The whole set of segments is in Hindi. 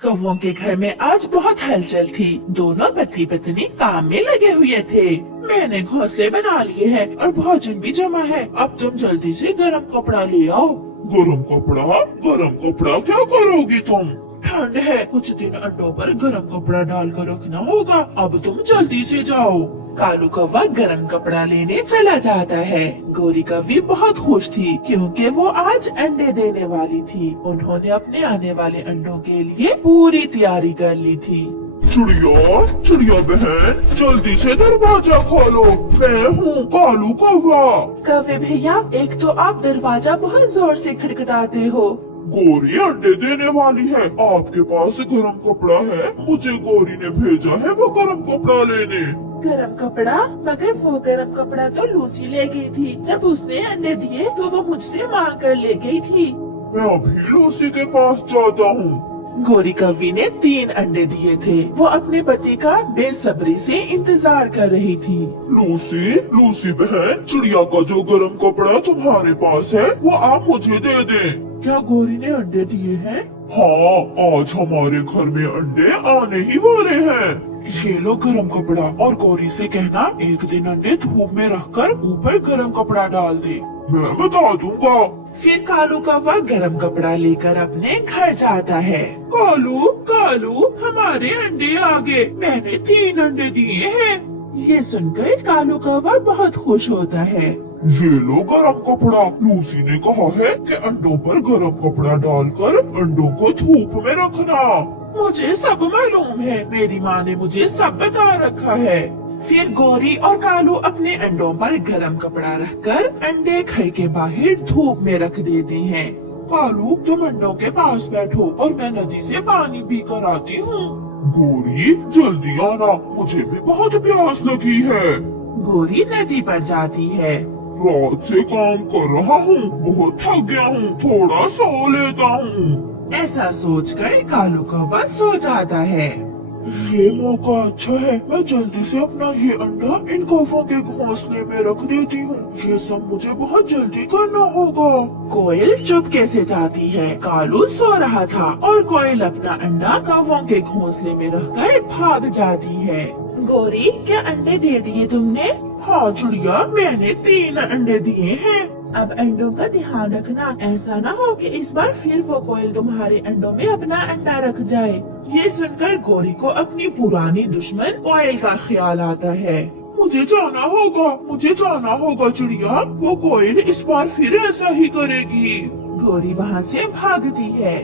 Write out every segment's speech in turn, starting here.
कौवों के घर में आज बहुत हलचल थी। दोनों पति पत्नी काम में लगे हुए थे। मैंने घोंसले बना लिए हैं और भोजन भी जमा है। अब तुम जल्दी से गर्म कपड़ा ले आओ। गरम कपड़ा? गरम कपड़ा क्या करोगी तुम? ठंड है, कुछ दिन अंडों पर गर्म कपड़ा डालकर रखना होगा। अब तुम जल्दी से जाओ। कालू कौवा गर्म कपड़ा लेने चला जाता है। गोरी कौवी बहुत खुश थी क्योंकि वो आज अंडे देने वाली थी। उन्होंने अपने आने वाले अंडों के लिए पूरी तैयारी कर ली थी। चिड़िया, चिड़िया बहन, जल्दी से दरवाजा खोलो। मैं हूँ कालू कौवा। कौवे भैया, एक तो आप दरवाजा बहुत जोर से खटखटाते हो। गोरी अंडे देने वाली है। आपके पास गरम कपड़ा है? मुझे गोरी ने भेजा है वो गरम कपड़ा लेने। गरम कपड़ा? मगर वो गरम कपड़ा तो लूसी ले गई थी। जब उसने अंडे दिए तो वो मुझसे मांग कर ले गई थी। मैं अभी लूसी के पास जाता हूँ। गोरी कौवी ने 3 अंडे दिए थे। वो अपने पति का बेसब्री से इंतजार कर रही थी। लूसी, लूसी बहन, चिड़िया का जो गरम कपड़ा तुम्हारे पास है वो आप मुझे दे दें। क्या गोरी ने अंडे दिए हैं? हाँ, आज हमारे घर में अंडे आने ही वाले हैं। ये लो गरम कपड़ा, और गोरी से कहना एक दिन अंडे धूप में रखकर ऊपर गरम कपड़ा डाल दे। मैं बता दूंगा। फिर कालू कौवा गरम कपड़ा लेकर अपने घर जाता है। कालू, कालू, हमारे अंडे आ गए। मैंने 3 अंडे दिए हैं। ये सुनकर कालू कौवा बहुत खुश होता है। ये लो गरम कपड़ा। लूसी ने कहा है कि अंडों पर गरम कपड़ा डालकर अंडों को धूप में रखना। मुझे सब मालूम है, मेरी माँ ने मुझे सब बता रखा है। फिर गोरी और कालू अपने अंडों पर गरम कपड़ा रखकर अंडे घर के बाहर धूप में रख देते हैं। कालू, तुम अंडों के पास बैठो और मैं नदी से पानी पी कर आती हूँ। गोरी, जल्दी आना, मुझे भी बहुत प्यास लगी है। गोरी नदी पर जाती है। रात से काम कर रहा हूँ, बहुत थक गया हूँ, थोड़ा सो लेता हूँ। ऐसा सोचकर कालू कौवा सो जाता है। ये मौका अच्छा है, मैं जल्दी से अपना ये अंडा इन कौवों के घोंसले में रख देती हूँ। ये सब मुझे बहुत जल्दी करना होगा। कोयल चुपके से जाती है। कालू सो रहा था और कोयल अपना अंडा कौवों के घोंसले में रखकर भाग जाती है। गोरी, क्या अंडे दे दिए तुमने? हाँ चिड़िया, मैंने 3 अंडे दिए हैं। अब अंडों का ध्यान रखना, ऐसा ना हो कि इस बार फिर वो कोयल तुम्हारे अंडों में अपना अंडा रख जाए। ये सुनकर गोरी को अपनी पुरानी दुश्मन कोयल का ख्याल आता है। मुझे जाना होगा, मुझे जाना होगा चिड़िया, वो कोयल इस बार फिर ऐसा ही करेगी। गोरी वहाँ से भागती है।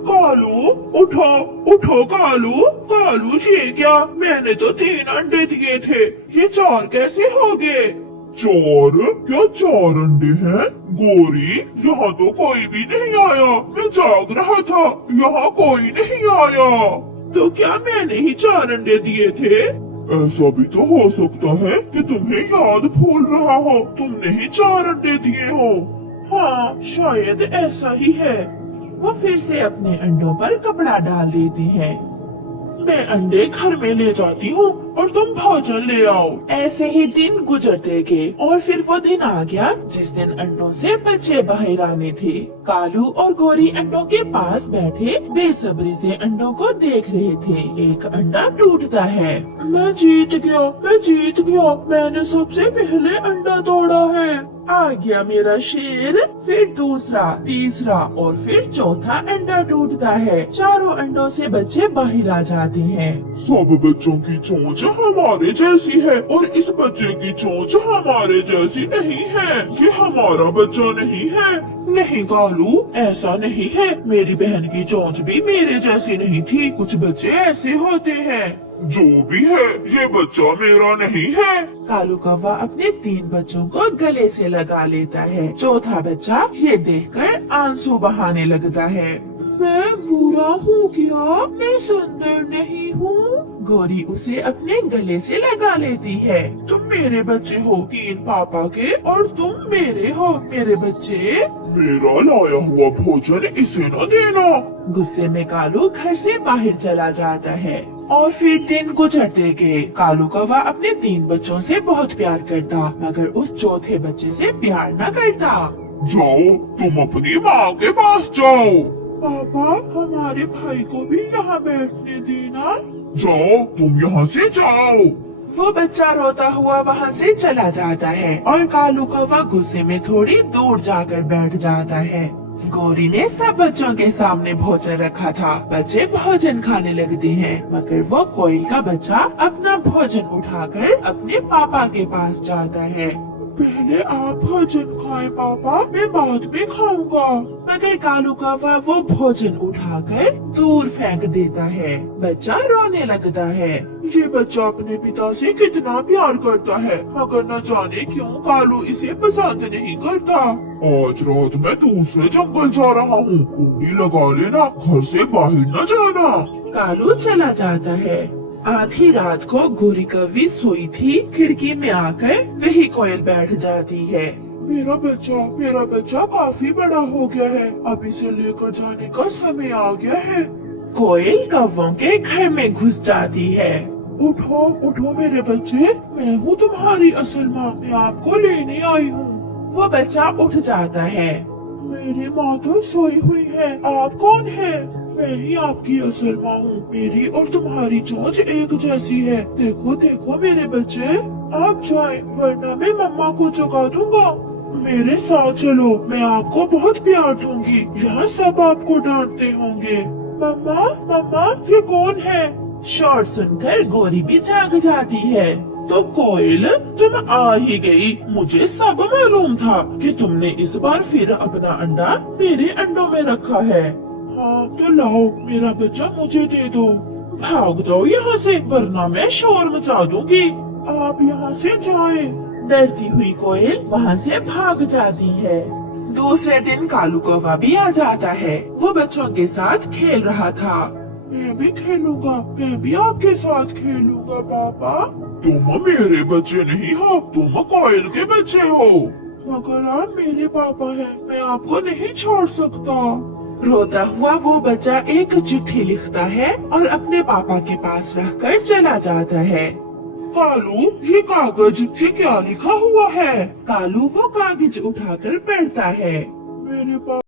कालू, उठो, उठो कालू, कालू ये क्या? मैंने तो 3 अंडे दिए थे, ये 4 कैसे हो गए? 4? क्या 4 अंडे हैं? गोरी, यहाँ तो कोई भी नहीं आया। मैं जाग रहा था, यहाँ कोई नहीं आया। तो क्या मैंने ही 4 अंडे दिए थे? ऐसा भी तो हो सकता है कि तुम्हें याद भूल रहा हो, तुमने ही 4 अंडे दिए हो। हाँ, शायद ऐसा ही है। वो फिर से अपने अंडों पर कपड़ा डाल देते हैं। मैं अंडे घर में ले जाती हूँ और तुम भोजन ले आओ। ऐसे ही दिन गुजरते गए और फिर वो दिन आ गया जिस दिन अंडों से बच्चे बाहर आने थे। कालू और गोरी अंडों के पास बैठे बेसब्री से अंडों को देख रहे थे। एक अंडा टूटता है। मैं जीत गया, मैं जीत गया, मैंने सबसे पहले अंडा तोड़ा है। आ गया मेरा शेर। फिर दूसरा, तीसरा और फिर चौथा अंडा टूटता है। चारों अंडों से बच्चे बाहर आ जाते हैं। सब बच्चों की चोंच हमारे जैसी है और इस बच्चे की चोंच हमारे जैसी नहीं है। ये हमारा बच्चा नहीं है। नहीं कालू, ऐसा नहीं है। मेरी बहन की चोंच भी मेरे जैसी नहीं थी। कुछ बच्चे ऐसे होते हैं। जो भी है, ये बच्चा मेरा नहीं है। कालू कौवा अपने 3 बच्चों को गले से लगा लेता है। चौथा बच्चा ये देखकर आंसू बहाने लगता है। मैं बुरा हूँ क्या? मैं सुंदर नहीं हूँ? गोरी उसे अपने गले से लगा लेती है। तुम मेरे बच्चे हो, 3 पापा के, और तुम मेरे हो। मेरे बच्चे, मेरा लाया हुआ भोजन इसे न देना। गुस्से में कालू घर से बाहर चला जाता है। और फिर दिन गुजरते गए। कालू कौवा अपने 3 बच्चों से बहुत प्यार करता, मगर उस चौथे बच्चे से प्यार न करता। जाओ, तुम अपनी माँ के पास जाओ। पापा हमारे भाई को भी यहाँ बैठने देना। जाओ, तुम यहाँ से जाओ। वो बच्चा रोता हुआ वहाँ से चला जाता है और कालू कौवा गुस्से में थोड़ी दूर जाकर बैठ जाता है। गौरी ने सब बच्चों के सामने भोजन रखा था। बच्चे भोजन खाने लगते हैं, मगर वो कोयल का बच्चा अपना भोजन उठाकर अपने पापा के पास जाता है। पहले आप भोजन खाएं पापा, मैं बाद में खाऊंगा। मगर कालू कौवा वो भोजन उठाकर दूर फेंक देता है। बच्चा रोने लगता है। ये बच्चा अपने पिता से कितना प्यार करता है, मगर न जाने क्यों कालू इसे पसंद नहीं करता। आज रात मैं दूसरे जंगल जा रहा हूँ, कुंडी लगा लेना, घर से बाहर न जाना। कालू चला जाता है। आधी रात को गोरी कौवी सोई थी। खिड़की में आकर वही कोयल बैठ जाती है। मेरा बच्चा काफी बड़ा हो गया है, अब इसे लेकर जाने का समय आ गया है। कोयल कौवों के घर में घुस जाती है। उठो उठो मेरे बच्चे, मैं हूँ तुम्हारी असल माँ, मैं आपको लेने आई हूँ। वो बच्चा उठ जाता है। मेरी माँ तो सोई हुई है, आप कौन है? मैं ही आपकी असल माँ हूँ। मेरी और तुम्हारी चोंच एक जैसी है। देखो देखो मेरे बच्चे, आप जाएं, वरना मैं मम्मा को जगा दूंगा। मेरे साथ चलो, मैं आपको बहुत प्यार दूंगी। यहाँ सब आपको डांटते होंगे। मम्मा मम्मा, ये कौन है? शोर सुनकर गोरी भी जाग जाती है। तो कोयल, तुम आ ही गई। मुझे सब मालूम था कि तुमने इस बार फिर अपना अंडा मेरे अंडों में रखा है। हाँ तो लाओ, मेरा बच्चा मुझे दे दो। भाग जाओ यहाँ से, वरना मैं शोर मचा दूंगी। आप यहाँ से जाएं। डरती हुई कोयल वहाँ से भाग जाती है। दूसरे दिन कालू कौवा भी आ जाता है। वो बच्चों के साथ खेल रहा था। मैं भी खेलूंगा, मैं भी आपके साथ खेलूंगा पापा। तुम मेरे बच्चे नहीं हो, तुम कोयल के बच्चे हो। मगर आप मेरे पापा हैं, मैं आपको नहीं छोड़ सकता। रोता हुआ वो बच्चा एक चिट्ठी लिखता है और अपने पापा के पास रखकर चला जाता है। कालू, ये कागज, ये क्या लिखा हुआ है? कालू वो कागज उठाकर पढ़ता है। मेरे पापा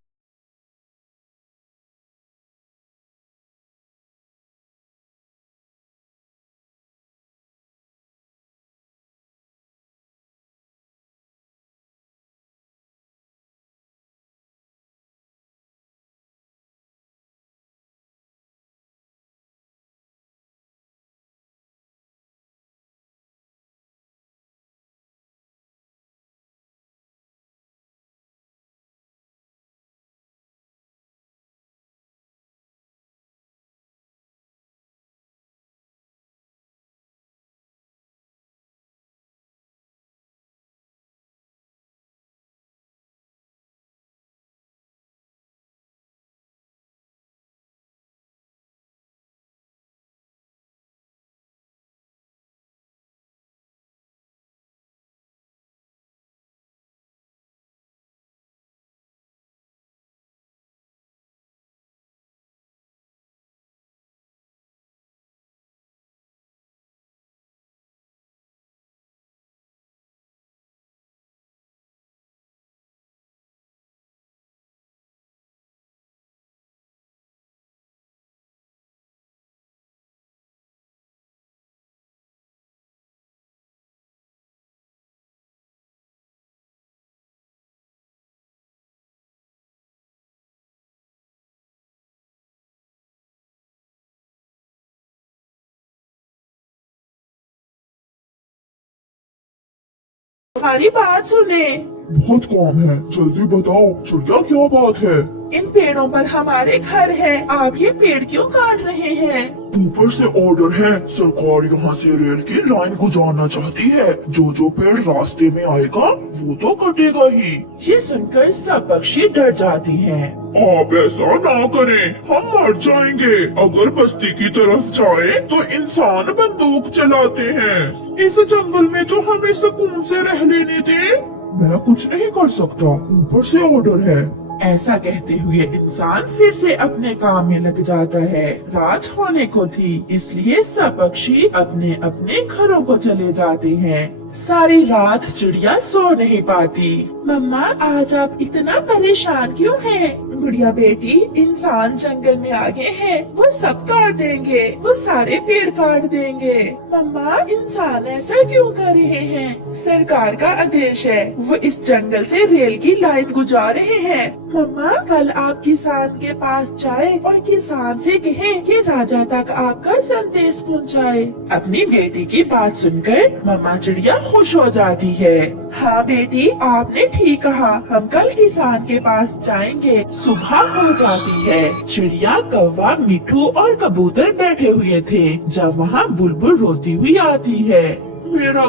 हमारी बात सुने। बहुत काम है, जल्दी बताओ चिड़िया, क्या बात है? इन पेड़ों पर हमारे घर है, आप ये पेड़ क्यों काट रहे हैं? ऊपर से ऑर्डर है, सरकार यहाँ से रेल की लाइन गुजारना चाहती है। जो जो पेड़ रास्ते में आएगा वो तो कटेगा ही। ये सुनकर सब पक्षी डर जाते हैं। आप ऐसा ना करें, हम मर जाएंगे। अगर बस्ती की तरफ जाए तो इंसान बंदूक चलाते हैं। इस जंगल में तो हमें सुकून से रह लेने दे। मैं कुछ नहीं कर सकता, ऊपर से ऑर्डर है। ऐसा कहते हुए इंसान फिर से अपने काम में लग जाता है। रात होने को थी, इसलिए सब पक्षी अपने अपने घरों को चले जाते हैं। सारी रात चिड़िया सो नहीं पाती। मम्मा, आज आप इतना परेशान क्यों हैं? गुड़िया बेटी, इंसान जंगल में आ गए हैं, वो सब काट देंगे, वो सारे पेड़ काट देंगे। मम्मा, इंसान ऐसा क्यों कर रहे हैं? सरकार का आदेश है, वो इस जंगल से रेल की लाइन गुजार रहे हैं। मम्मा, कल आप किसान के पास जाए और किसान से कहें कि राजा तक आपका संदेश पहुंचाए। अपनी बेटी की बात सुनकर मम्मा चिड़िया खुश हो जाती है। हाँ बेटी, आपने ठीक कहा, हम कल किसान के पास जाएंगे। सुबह हो जाती है। चिड़िया, कौवा, मिट्ठू और कबूतर बैठे हुए थे जब वहाँ बुलबुल रोती हुई आती है। मेरा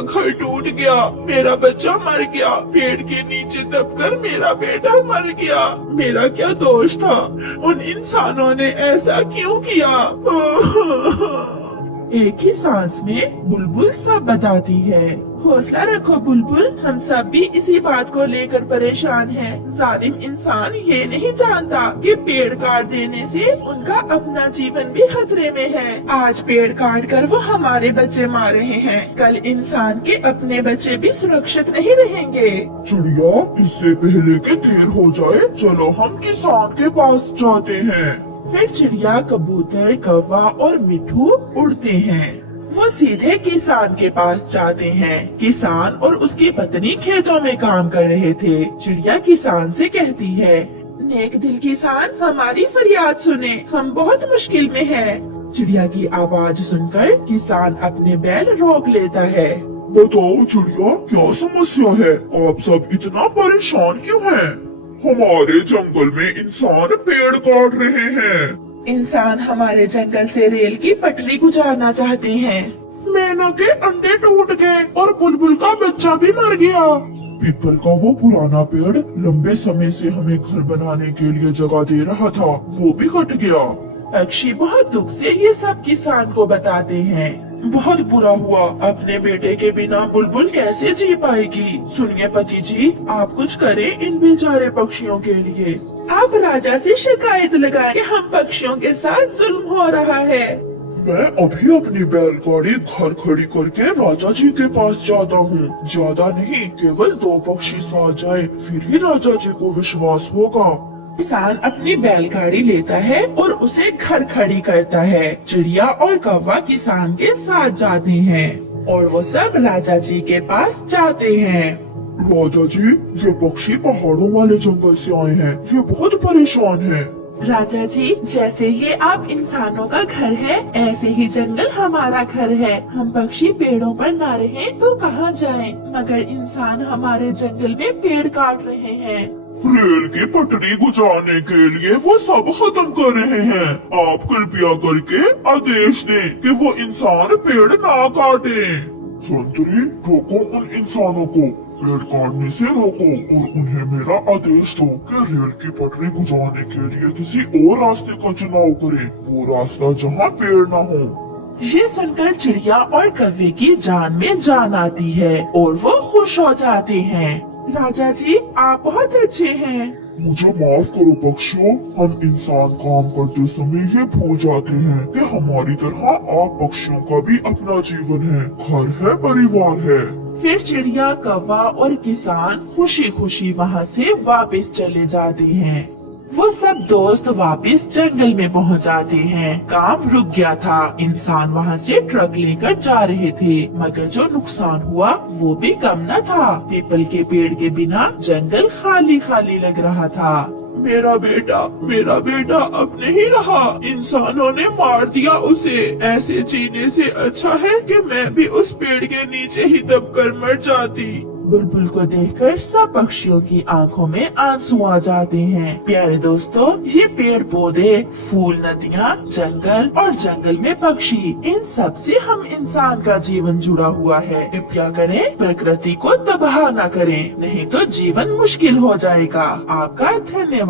घर टूट गया, मेरा बच्चा मर गया, पेड़ के नीचे दबकर मेरा बेटा मर गया। मेरा क्या दोष था? उन इंसानों ने ऐसा क्यों किया? एक ही सांस में बुलबुल सब बताती है। हौसला रखो बुलबुल, हम सब भी इसी बात को लेकर परेशान हैं। जालिम इंसान ये नहीं जानता कि पेड़ काट देने से उनका अपना जीवन भी खतरे में है। आज पेड़ काट कर वो हमारे बच्चे मार रहे हैं, कल इंसान के अपने बच्चे भी सुरक्षित नहीं रहेंगे। चिड़िया, इससे पहले कि देर हो जाए, चलो हम किसान के पास जाते हैं। फिर चिड़िया, कबूतर, कौवा और मिट्ठू उड़ते हैं। वो सीधे किसान के पास जाते हैं। किसान और उसकी पत्नी खेतों में काम कर रहे थे। चिड़िया किसान से कहती है, नेक दिल किसान, हमारी फरियाद सुने, हम बहुत मुश्किल में हैं। चिड़िया की आवाज सुनकर किसान अपने बैल रोक लेता है। बताओ चिड़िया, क्या समस्या है? आप सब इतना परेशान क्यों हैं? हमारे जंगल में इंसान पेड़ काट रहे हैं। इंसान हमारे जंगल से रेल की पटरी गुजारना चाहते हैं। मैना के अंडे टूट गए और बुलबुल का बच्चा भी मर गया। पीपल का वो पुराना पेड़ लंबे समय से हमें घर बनाने के लिए जगह दे रहा था, वो भी कट गया। पक्षी बहुत दुख से ये सब किसान को बताते हैं। बहुत बुरा हुआ, अपने बेटे के बिना बुलबुल कैसे जी पाएगी। सुनिए पति जी, आप कुछ करें इन बेचारे पक्षियों के लिए। आप राजा से शिकायत लगाएं कि हम पक्षियों के साथ जुल्म हो रहा है। मैं अभी अपनी बैलगाड़ी घर खड़ी करके राजा जी के पास जाता हूँ। ज्यादा नहीं, केवल 2 पक्षी साथ जाए, फिर ही राजा जी को विश्वास होगा। किसान अपनी बैलगाड़ी लेता है और उसे घर खड़ी करता है। चिड़िया और कौवा किसान के साथ जाते हैं और वो सब राजा जी के पास जाते हैं। राजा जी, ये पक्षी पहाड़ों वाले जंगल से आए हैं, ये बहुत परेशान हैं। राजा जी, जैसे ये आप इंसानों का घर है, ऐसे ही जंगल हमारा घर है। हम पक्षी पेड़ों पर ना रहें तो कहाँ जाएं? मगर इंसान हमारे जंगल में पेड़ काट रहे हैं। रेल की पटरी गुजारने के लिए वो सब खत्म कर रहे हैं। आप कृपया करके आदेश दें कि वो इंसान पेड़ ना काटे। संतरी, रोको उन इंसानों को, पेड़ काटने से रोको और उन्हें मेरा आदेश दो कि रेल की पटरी गुजारने के लिए किसी और रास्ते का चुनाव करें, वो रास्ता जहाँ पेड़ ना हो। ये सुनकर चिड़िया और कौवे की जान में जान आती है और वो खुश हो जाते हैं। राजा जी, आप बहुत अच्छे हैं। मुझे माफ करो पक्षियों, हम इंसान काम करते समय ये भूल जाते हैं कि हमारी तरह आप पक्षियों का भी अपना जीवन है, घर है, परिवार है। फिर चिड़िया, कौवा और किसान खुशी खुशी वहाँ से वापस चले जाते हैं। वो सब दोस्त वापस जंगल में पहुँच जाते हैं। काम रुक गया था। इंसान वहाँ से ट्रक लेकर जा रहे थे, मगर जो नुकसान हुआ वो भी कम न था। पीपल के पेड़ के बिना जंगल खाली खाली लग रहा था। मेरा बेटा अब नहीं रहा, इंसानों ने मार दिया उसे। ऐसे जीने से अच्छा है कि मैं भी उस पेड़ के नीचे ही दबकर मर जाती। बुलबुल को देखकर सब पक्षियों की आंखों में आंसू आ जाते हैं। प्यारे दोस्तों, ये पेड़ पौधे, फूल, नदियाँ, जंगल और जंगल में पक्षी, इन सब से हम इंसान का जीवन जुड़ा हुआ है। कृपया करें, प्रकृति को तबाह न करें, नहीं तो जीवन मुश्किल हो जाएगा। आपका धन्यवाद।